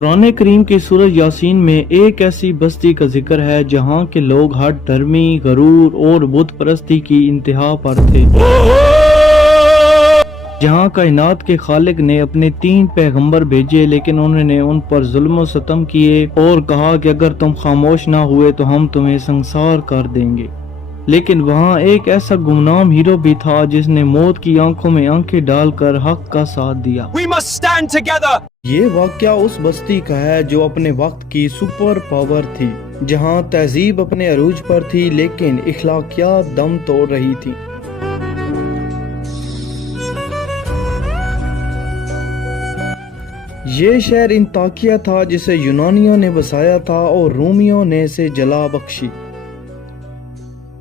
कुरान करीम की सूरत यासीन में एक ऐसी बस्ती का जिक्र है जहाँ के लोग हठ धर्मी, गरूर और बुत परस्ती की इंतहा पर थे, जहाँ कायनात के खालिक ने अपने 3 पैगंबर भेजे, लेकिन उन्होंने उन पर जुल्म सतम किए और कहा कि अगर तुम खामोश ना हुए तो हम तुम्हें संसार कर देंगे। लेकिन वहाँ एक ऐसा गुमनाम हीरो भी था जिसने मौत की आंखों में आंखें डालकर हक का साथ दिया। We must stand together. ये वाकया उस बस्ती का है जो अपने वक्त की सुपर पावर थी, जहाँ तहजीब अपने अरूज पर थी लेकिन इखलाकियात दम तोड़ रही थी। ये शहर इंताकिया था जिसे यूनानियों ने बसाया था और रोमियों ने इसे जला बख्शी।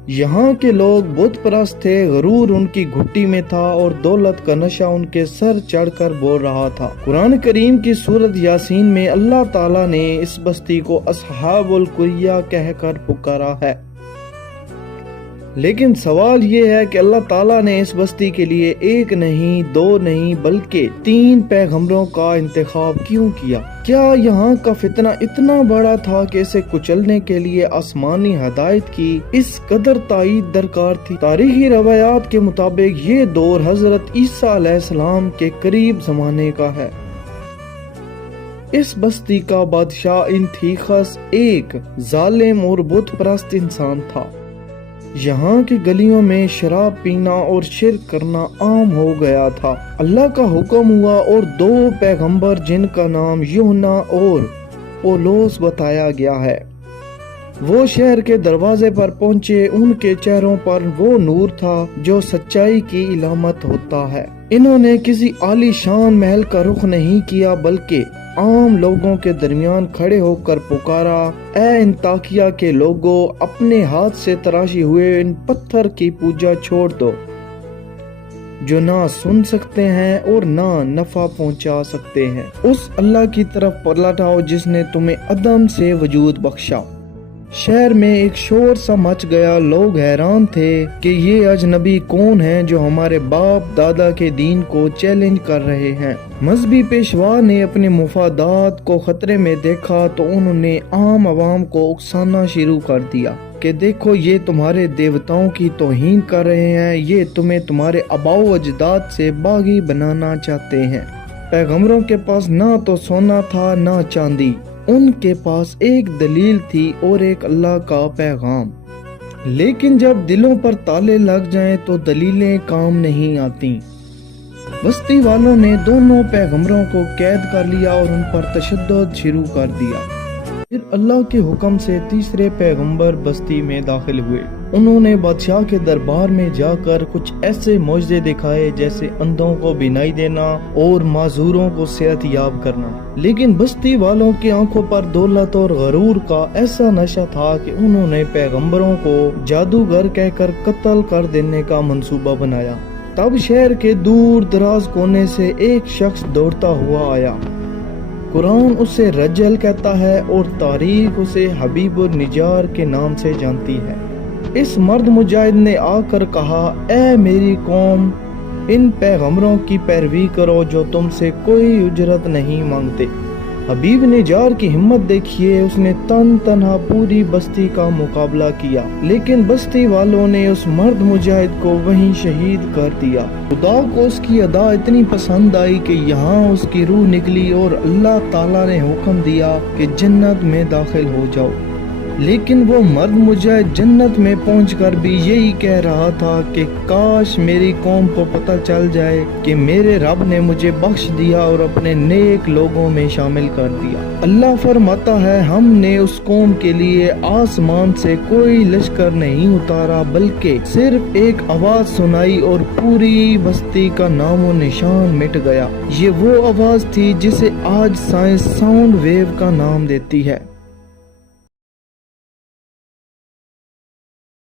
यहाँ के लोग बुत परस्त थे, गरूर उनकी घुट्टी में था और दौलत का नशा उनके सर चढ़कर बोल रहा था। कुरान करीम की सूरत यासीन में अल्लाह ताला ने इस बस्ती को अस्हाबुल कुरिया कहकर पुकारा है। लेकिन सवाल ये है कि अल्लाह ताला ने इस बस्ती के लिए 1 नहीं 2 नहीं बल्कि 3 पैगंबरों का इंतखाब क्यों किया? क्या यहाँ का फितना इतना बड़ा था कि इसे कुचलने के लिए आसमानी हदायत की इस कदर ताईद दरकार थी? तारीखी रवायात के मुताबिक ये दौर हजरत ईसा अलैहिस्सलाम के करीब जमाने का है। इस बस्ती का बादशाह इंथिखस एक जालिम और बुत परस्त इंसान था। यहाँ की गलियों में शराब पीना और शिर्क करना आम हो गया था। अल्लाह का हुक्म हुआ और 2 पैगंबर जिनका नाम यूहन्ना और पौलुस बताया गया है, वो शहर के दरवाजे पर पहुँचे। उनके चेहरों पर वो नूर था जो सच्चाई की इलामत होता है। इन्होंने किसी आलीशान महल का रुख नहीं किया बल्कि आम लोगों के दरमियान खड़े होकर पुकारा, ए इंताकिया के लोगों, अपने हाथ से तराशी हुए इन पत्थर की पूजा छोड़ दो जो ना सुन सकते हैं और ना नफा पहुंचा सकते हैं। उस अल्लाह की तरफ पलट आओ जिसने तुम्हें अदम से वजूद बख्शा। शहर में एक शोर सा मच गया। लोग हैरान थे कि ये अजनबी कौन हैं जो हमारे बाप दादा के दीन को चैलेंज कर रहे हैं। मजहबी पेशवा ने अपने मुफादात को खतरे में देखा तो उन्होंने आम आवाम को उकसाना शुरू कर दिया कि देखो ये तुम्हारे देवताओं की तौहीन कर रहे हैं, ये तुम्हें तुम्हारे आबाओ अजदाद से बागी बनाना चाहते हैं। पैगंबरों के पास ना तो सोना था ना चांदी, उनके पास एक दलील थी और एक अल्लाह का पैगाम। लेकिन जब दिलों पर ताले लग जाएं तो दलीलें काम नहीं आती। बस्ती वालों ने दोनों पैगंबरों को कैद कर लिया और उन पर तशद्दुद शुरू कर दिया। फिर अल्लाह के हुक्म से तीसरे पैगंबर बस्ती में दाखिल हुए। उन्होंने बादशाह के दरबार में जाकर कुछ ऐसे मौजज़े दिखाए जैसे अंधों को बिनाई देना और माजूरों को सेहत याब करना। लेकिन बस्ती वालों की आंखों पर दौलत और गरूर का ऐसा नशा था कि उन्होंने पैगंबरों को जादूगर कहकर कत्ल कर देने का मंसूबा बनाया। तब शहर के दूर दराज कोने से एक शख्स दौड़ता हुआ आया। कुरान उसे रज्जल कहता है और तारीख उसे हबीबुल निजार के नाम से जानती है। इस मर्द मुजाहिद ने आकर कहा, ए मेरी कौम, इन पैगंबरों की पैरवी करो जो तुमसे कोई उजरत नहीं मांगते। हबीब निजार की हिम्मत देखिए, उसने तन्हा पूरी बस्ती का मुकाबला किया, लेकिन बस्ती वालों ने उस मर्द मुजाहिद को वहीं शहीद कर दिया। खुदा को उसकी अदा इतनी पसंद आई कि यहाँ उसकी रूह निकली और अल्लाह ताला ने हुक्म दिया कि जन्नत में दाखिल हो जाओ। लेकिन वो मर्द मुजाहिद जन्नत में पहुंचकर भी यही कह रहा था कि काश मेरी कौम को पता चल जाए कि मेरे रब ने मुझे बख्श दिया और अपने नेक लोगों में शामिल कर दिया। अल्लाह फरमाता है, हमने उस कौम के लिए आसमान से कोई लश्कर नहीं उतारा बल्कि सिर्फ एक आवाज सुनाई और पूरी बस्ती का नामो निशान मिट गया। ये वो आवाज थी जिसे आज साइंस साउंड वेव का नाम देती है।